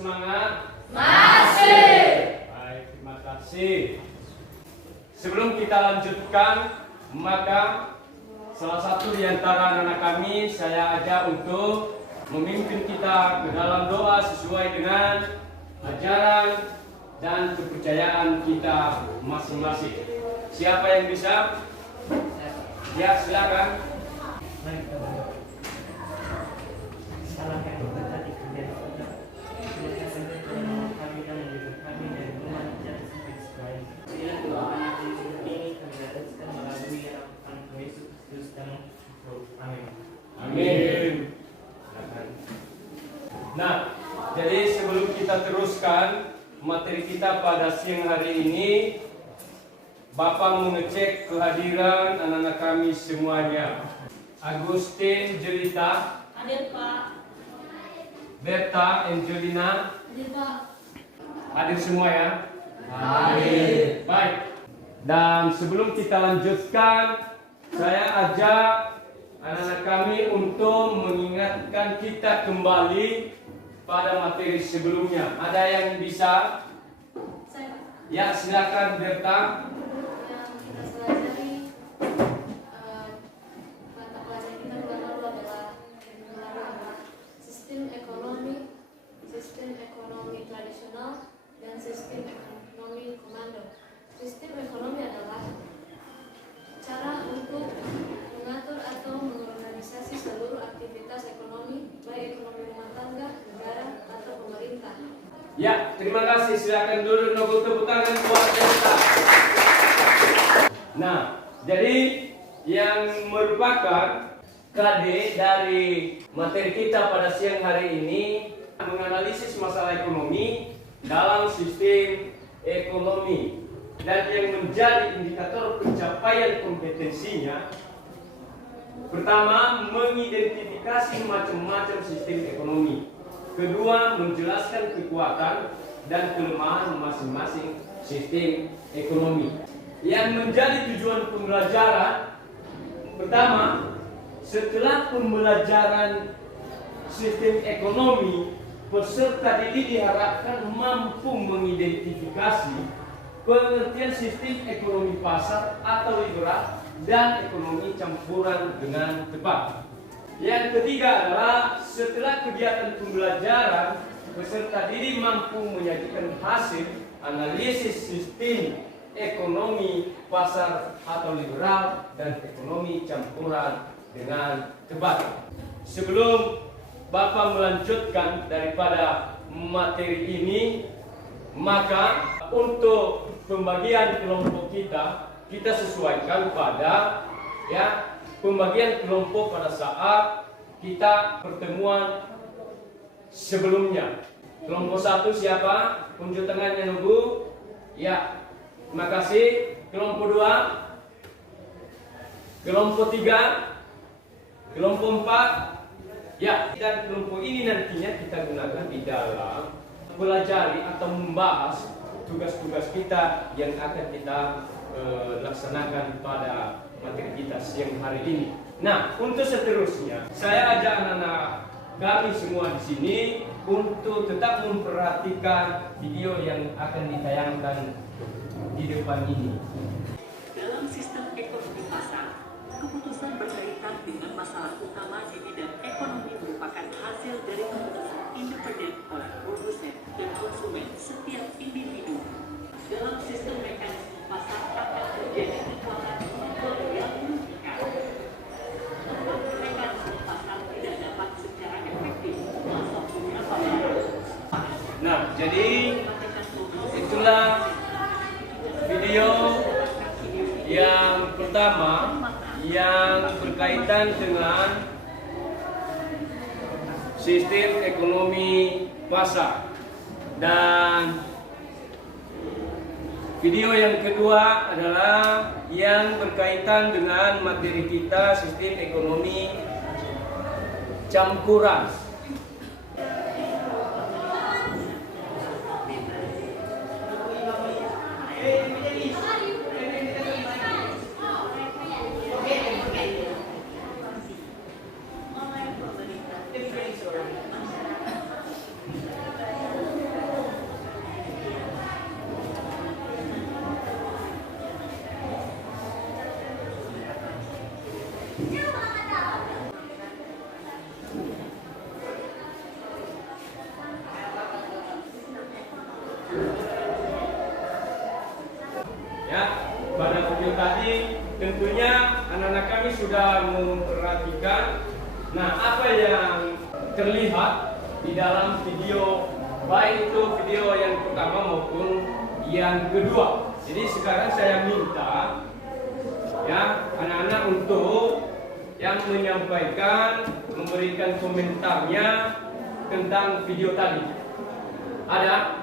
Semangat? Masih. Baik, terima kasih. Sebelum kita lanjutkan, maka salah satu di antara anak-anak kami saya ajak untuk memimpin kita ke dalam doa sesuai dengan ajaran dan kepercayaan kita masing-masing. Siapa yang bisa? Ya, silakan. Amin. Nah, jadi sebelum kita teruskan materi kita pada siang hari ini, Bapak mengecek kehadiran anak-anak kami semuanya. Agustin Jelita, Hadir Pak. Berta Angelina, Hadir Pak. hadir semua ya? Hadir. Baik. Dan sebelum kita lanjutkan, saya ajak anak-anak kami untuk mengingatkan kita kembali pada materi sebelumnya. Ada yang bisa? Saya Ya, silakan Berta. yang kita pelajari mata pelajaran kita bulan lalu adalah sistem ekonomi tradisional dan sistem ekonomi komando. Sistem ekonomi adalah cara untuk mengatur atau mengorganisasi seluruh aktivitas ekonomi, baik ekonomi rumah tangga, negara, atau pemerintah. Ya, terima kasih. Silakan dulu nunggu tepuk tangan buat Berta. Nah, jadi yang merupakan KD dari materi kita pada siang hari ini menganalisis masalah ekonomi dalam sistem ekonomi, dan yang menjadi indikator pencapaian kompetensinya pertama mengidentifikasi macam-macam sistem ekonomi, kedua menjelaskan kekuatan dan kelemahan masing-masing sistem ekonomi. Yang menjadi tujuan pembelajaran pertama, setelah pembelajaran sistem ekonomi, peserta didik diharapkan mampu mengidentifikasi pengertian sistem ekonomi pasar atau liberal dan ekonomi campuran dengan tepat. Yang ketiga adalah setelah kegiatan pembelajaran, peserta didik mampu menyajikan hasil analisis sistem ekonomi pasar atau liberal dan ekonomi campuran dengan tepat. Sebelum Bapak melanjutkan daripada materi ini, maka untuk pembagian kelompok kita sesuaikan pada pembagian kelompok pada saat kita pertemuan sebelumnya. Kelompok 1 siapa? Unjuk tangannya nunggu. Ya, terima kasih. Kelompok 2, kelompok 3, kelompok 4. Ya, dan kelompok ini nantinya kita gunakan di dalam pelajari atau membahas tugas-tugas kita yang akan kita laksanakan pada materi kita siang hari ini. Nah, untuk seterusnya, saya ajak anak-anak kami semua di sini untuk tetap memperhatikan video yang akan ditayangkan di depan ini. Dalam sistem ekonomi pasar, keputusan berkaitan dengan masalah utama di bidang ekonomi merupakan hasil dari keputusan independen oleh produsen dan konsumen setiap individu. Dalam sistem mekanisme pasar akan terjadi kekuatan monopol yang merugikan. Mekanisme pasar tidak dapat secara efektif masuk beberapa barang. Nah, jadi itulah video yang pertama yang berkaitan dengan sistem ekonomi pasar, dan video yang kedua adalah yang berkaitan dengan materi kita sistem ekonomi campuran. Ya, pada video tadi tentunya anak-anak kami sudah memperhatikan apa yang terlihat di dalam video, baik itu video yang pertama maupun yang kedua. Jadi sekarang saya minta ya anak-anak untuk yang menyampaikan, memberikan komentarnya tentang video tadi. Ada?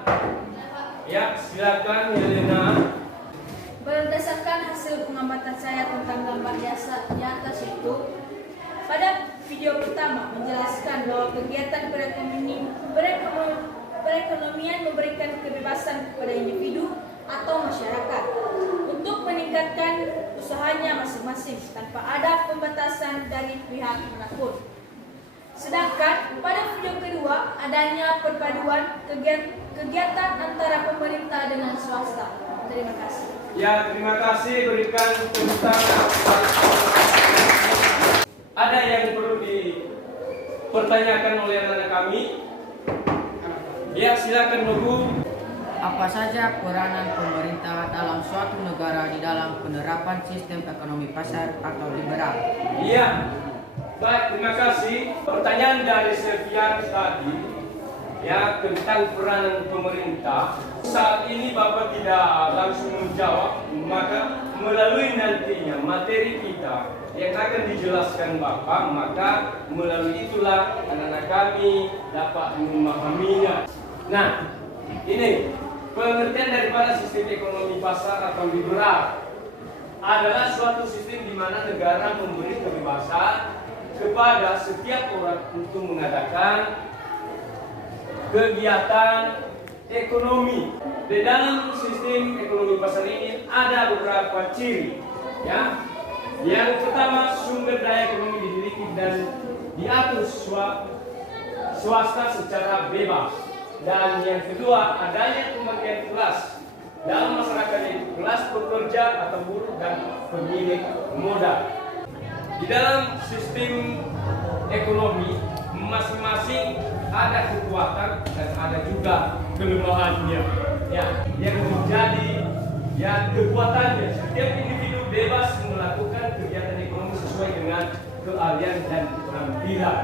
Ya, silakan Helena. Berdasarkan hasil pengamatan saya tentang gambar di atas itu, pada video pertama menjelaskan bahwa kegiatan perekonomian memberikan kebebasan kepada individu atau masyarakat untuk meningkatkan usahanya masing-masing tanpa ada pembatasan dari pihak manapun. Sedangkan pada video kedua adanya perpaduan kegiatan antara pemerintah dengan swasta. Terima kasih. Ya, terima kasih, berikan tepuk tangan. Ada yang perlu dipertanyakan oleh anak-anak kami? Ya, silakan Nunggu. Apa saja peranan pemerintah dalam suatu negara di dalam penerapan sistem ekonomi pasar atau liberal? Iya, baik, terima kasih. Pertanyaan dari Sevian tadi, ya, tentang peranan pemerintah. Saat ini Bapak tidak langsung menjawab, maka melalui nantinya materi kita yang akan dijelaskan Bapak, maka melalui itulah anak-anak kami dapat memahaminya. Nah, ini pengertian daripada sistem ekonomi pasar atau liberal adalah suatu sistem di mana negara memberi kebebasan kepada setiap orang untuk mengadakan kegiatan ekonomi. Di dalam sistem ekonomi pasar ini ada beberapa ciri, ya. Yang pertama, sumber daya ekonomi dimiliki dan diatur swasta secara bebas. Dan yang kedua, adanya pembagian kelas dalam masyarakat, yaitu kelas pekerja atau buruh dan pemilik modal. Di dalam sistem ekonomi masing-masing ada kekuatan dan ada juga kelemahannya. Ya, yang menjadi kekuatannya, setiap individu bebas melakukan kegiatan ekonomi sesuai dengan keahlian dan keterampilan.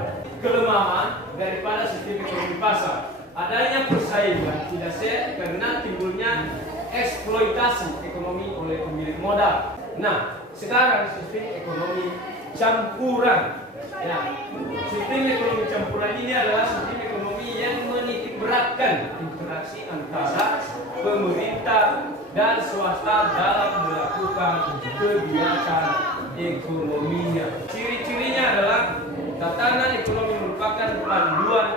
Kelemahan daripada sistem ekonomi pasar, adanya persaingan tidak sehat karena timbulnya eksploitasi ekonomi oleh pemilik modal. Nah, sekarang sistem ekonomi campuran. Ya, sistem ekonomi campuran ini adalah sistem ekonomi yang menitik beratkan interaksi antara pemerintah dan swasta dalam melakukan kegiatan ekonominya. Ciri-cirinya adalah tatanan ekonomi merupakan panduan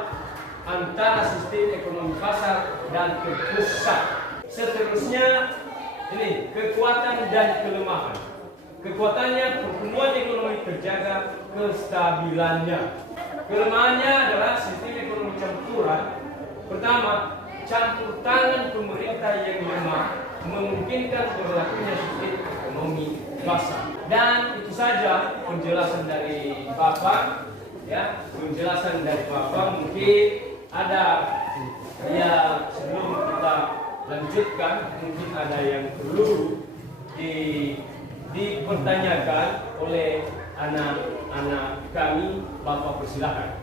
antara sistem ekonomi pasar dan pusat. Seterusnya ini kekuatan dan kelemahan. Kekuatannya, pertumbuhan ekonomi terjaga kestabilannya. Kelemahannya adalah sistem ekonomi campuran. Pertama, campur tangan pemerintah yang lemah memungkinkan berlakunya sistem ekonomi pasar. Dan itu saja penjelasan dari Bapak. Ya, penjelasan dari Bapak. Mungkin ada sebelum kita lanjutkan, mungkin ada yang perlu dipertanyakan oleh anak-anak kami. Bapak persilakan.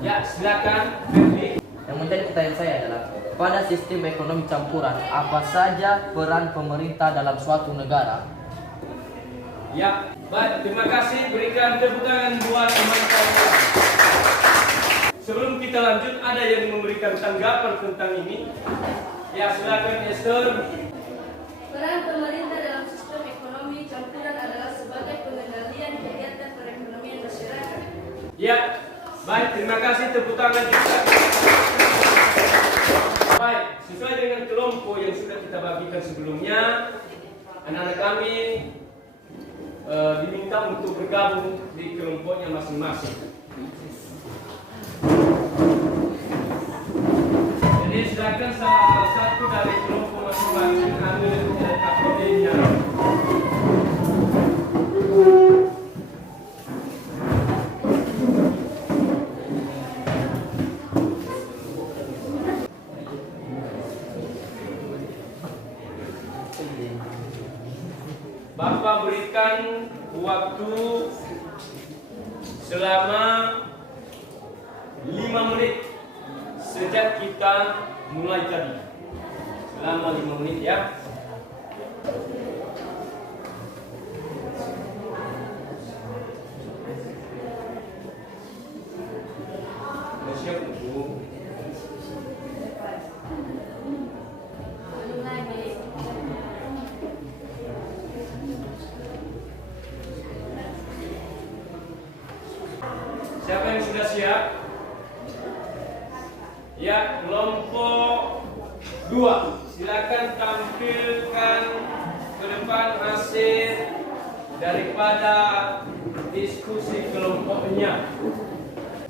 Ya, silakan Ferdi. Yang menjadi pertanyaan saya adalah, pada sistem ekonomi campuran, apa saja peran pemerintah dalam suatu negara? Ya, baik, terima kasih. Berikan tepuk tangan buat teman saya. Sebelum kita lanjut, ada yang memberikan tanggapan tentang ini? Ya, silakan Esther. Peran pemerintah dalam sistem ekonomi campuran adalah sebagai pengendalian kegiatan perekonomian masyarakat. Ya, baik, terima kasih, tepuk tangan juga. Baik, sesuai dengan kelompok yang sudah kita bagikan sebelumnya, anak-anak kami diminta untuk bergabung di kelompoknya masing-masing. Jadi silakan salah satu dari kelompok masing-masing ambil KPD-nya. Bapak berikan waktu selama 5 menit sejak kita mulai tadi. Selama 5 menit ya. Siap Bu. Mulai nih. Siapa yang sudah siap? Ya, kelompok 2. Silakan tampilkan ke depan hasil daripada diskusi kelompoknya.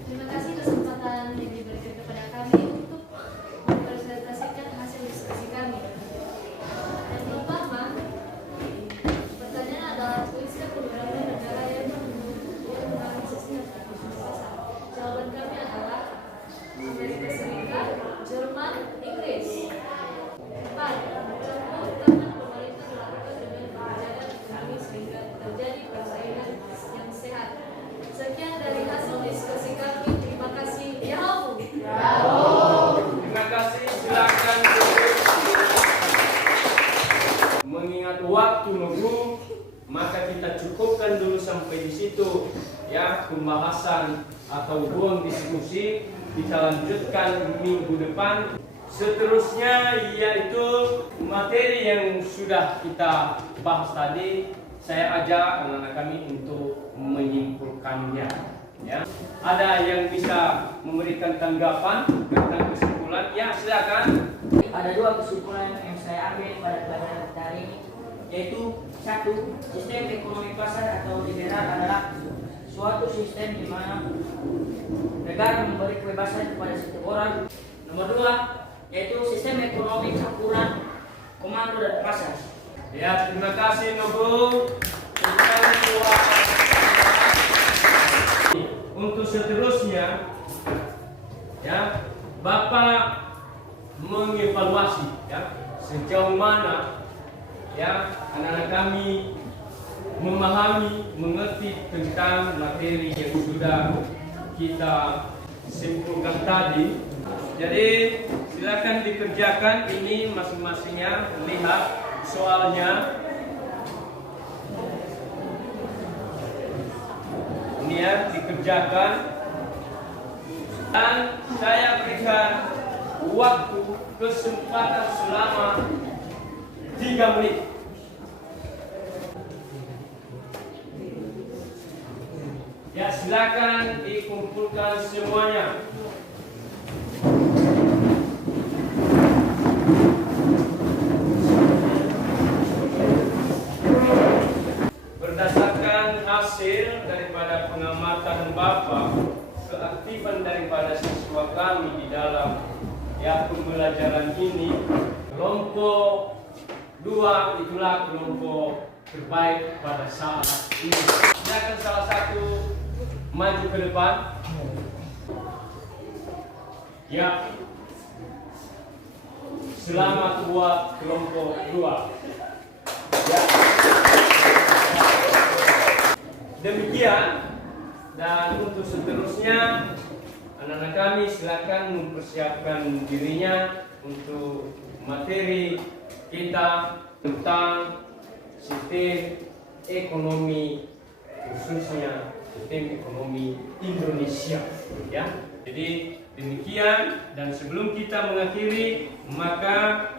Terima kasih kesempatan yang diberikan kepada kami untuk mempresentasikan hasil diskusi kami. Yang pertama, pertanyaan adalah tuliskan beberapa negara yang menggunakan sistem ekonomi pasar. Jawaban kami adalah Amerika Serikat, Jerman, Inggris. 4. Contoh utama pemerintah melakukan dengan kebijakan ekonomi sehingga terjadi persaingan yang sehat. Sekian dari hasil diskusi kami. Terima kasih. Yahoo! Terima kasih, silakan duduk. Mengingat waktu nunggu, maka kita cukupkan dulu sampai di situ ya pembahasan atau ruang diskusi. Kita lanjutkan minggu depan. Seterusnya yaitu materi yang sudah kita bahas tadi. Saya ajak anak-anak kami untuk menyimpulkannya. Ya, ada yang bisa memberikan tanggapan tentang kesimpulan? Ya, silakan. Ada 2 kesimpulan yang saya ambil pada pelajaran kita hari ini, yaitu 1. Sistem ekonomi pasar atau liberal adalah suatu sistem di mana negara memberi kebebasan kepada setiap orang. Nomor 2, yaitu sistem ekonomi campuran komando dan pasar. Ya, terima kasih Nobu. Untuk seterusnya, ya, Bapak mengevaluasi ya sejauh mana ya anak-anak kami memahami, mengerti tentang materi yang sudah kita simpulkan tadi. Jadi silakan dikerjakan ini masing-masingnya. Lihat soalnya. Ini ya dikerjakan. Dan saya berikan waktu kesempatan selama 3 menit. Ya, silakan dikumpulkan semuanya. Berdasarkan hasil daripada pengamatan Bapak, keaktifan daripada siswa kami di dalam ya pembelajaran ini, kelompok 2 itulah kelompok terbaik pada saat ini. Silakan salah satu maju ke depan. Ya. Selamat buat kelompok 2. Ya. Demikian, dan untuk seterusnya anak-anak kami silakan mempersiapkan dirinya untuk materi kita tentang sistem ekonomi, khususnya sistem ekonomi Indonesia. Ya, jadi demikian, dan sebelum kita mengakhiri, maka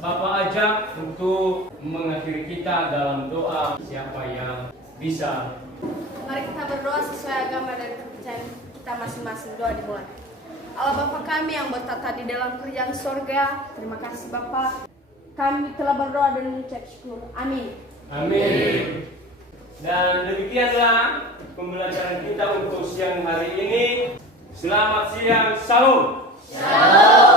Bapak ajak untuk mengakhiri kita dalam doa. Siapa yang bisa? Mari kita berdoa sesuai agama dan kepercayaan kita masing-masing. Doa dimulai. Allah Bapa kami yang bertata di dalam kerajaan sorga, terima kasih Bapa. Kami telah berdoa dan mengucap syukur. Amin. Amin. Dan demikianlah pembelajaran kita untuk siang hari ini. Selamat siang, salam. Shalom.